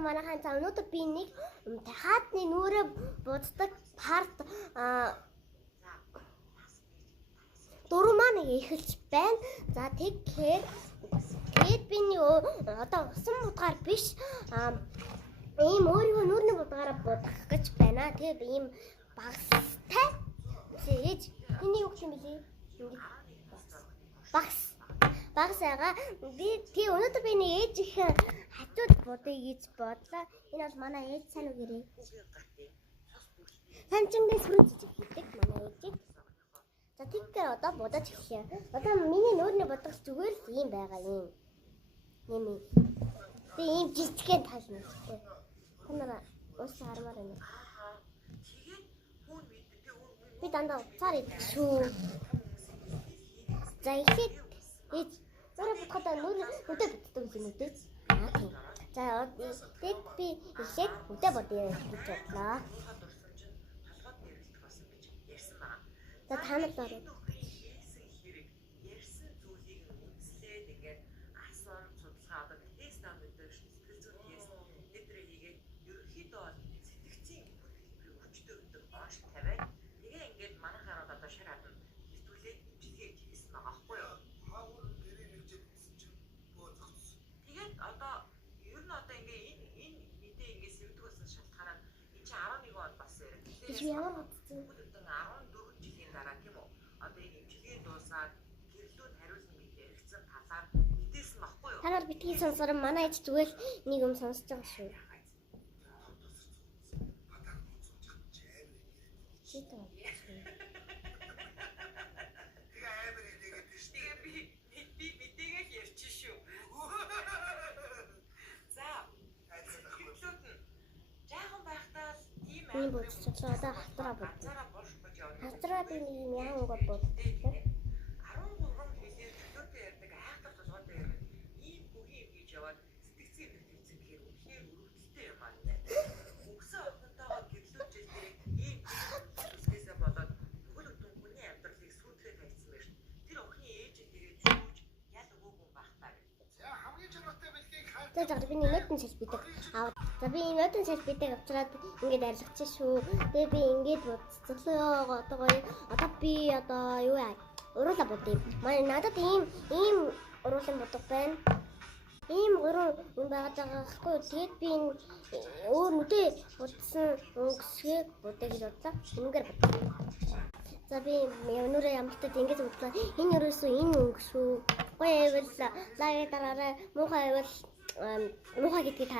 Баярлалаа манайхан за өнөөдөр би нэг хаадны нүрээ буддаг парт дөрөв маань эхэлж байна. За тэгэхээр би одоо усан будгаар биш ийм өөрийнхөө нүрийн будгаараа будах гэж байна. Тэгээд ийм багстай зээж энийг юу гэх юм бэ? Багсаага би өнөөдөр би нэг ээжийнхэн хатууд будыг гэж бодлоо. Энэ бол манай ээж сайн уу гэрээ. Самчингээс хүрч хийдэг манай ээж. За тэгэхээр одоо будаж эхлэе. Одоо миний нүрийн будах зүгээр л ийм байгаа юм. Ийм. Би ийм жижигхэн таашна. Танараа ус хармаар байна. Би дандаа уцаар идэх шүү. За ихээд ээж өөрөө бодоход нүдэ бүтдэг юм үү? Тийм. За тэг би ихээд үдэ бодъё гэж бодлоо. За танад ороо. Ярьсан зүйлийг үнслээд ингээд асан судалгаа одоо тест намддаг сэтгэл зүйн тест нэтрээ хийгээд ерөнхийдөө сэтгцийн бүтэглэлийг хүчтэй өгдөг онш тавиад тэгээ ингээд манайхаар одоо шар хатан хэвтүүлээд имчилгээ хийсэн байгаа байхгүй юу? Хаагур нэрээ нэгжээд гэсэн чинь бөө зогссон. Тэгээд одоо ер нь одоо ингээд энэ мэдээ ингээд сэвдэг болсон шалтгаанаар энэ чинь 11 он болсон юм. Би ямар бодсон? 14 жилийн дараа тийм үү? Одоо энэ имчилгээ дуусаад гэрлүүд хариулна гэж яригдсан талаар мэдээсэн баггүй юу? Танаар битгий сонсоор манай ээж зүгээр нэг юм сонсож байгаа шүү. Читээ. Тэгээ амар нэгээд тийш. Тэгээ би мэдээгээл ярьчих шүү. За. Гэрлүүд нь жаахан байхдаа тийм Би бодчихлоо одоо хатраа бод. анзаараа болшгүй явна. Хатраа би нэг юм яан гол бод. 13 хэлээр төлөөтэй ярьдаг айхтар тулгууртай ярьдаг. Ийм бүхий юм хийж яваад сэтгцийн нөхцөл гэхээр үнэхээр өрөвдөлттэй юм аа. Өгсөн однотойгоо гэрлүүжил дээр ийм зүйлсээс болоод бүхэл бүтэн хүний амьдралыг сүйтлээ тавьсан байж. Тэр охины ээж тэгээд зүүж ял өгөөгүй бахтаа гэж. За хамгийн чанартай бэлгийг хайр. За би нэг нотон шалж бидэг. За би нотон шалж бидэг авчраад ингээд арилгачих шүү. Тэгээ би ингээд бодцолоо одоо гоё. Одоо би юу яа? Уруула бодъё. Манай надад ийм уруулан бодог байна. Ийм гурван юм байгаад байгаа байхгүй. Тэгээд би энэ өөр нүдэ будсан өнгөсгөө бодъё гэж бодлоо. Энэгээр бодлоо. За би өнөөдөр ямартад ингэж бодлоо. Энэ ерөөсөө энэ өнгө шүү. Гоё байвал лайк дараарай. Муухай байвал муухай гэдгийг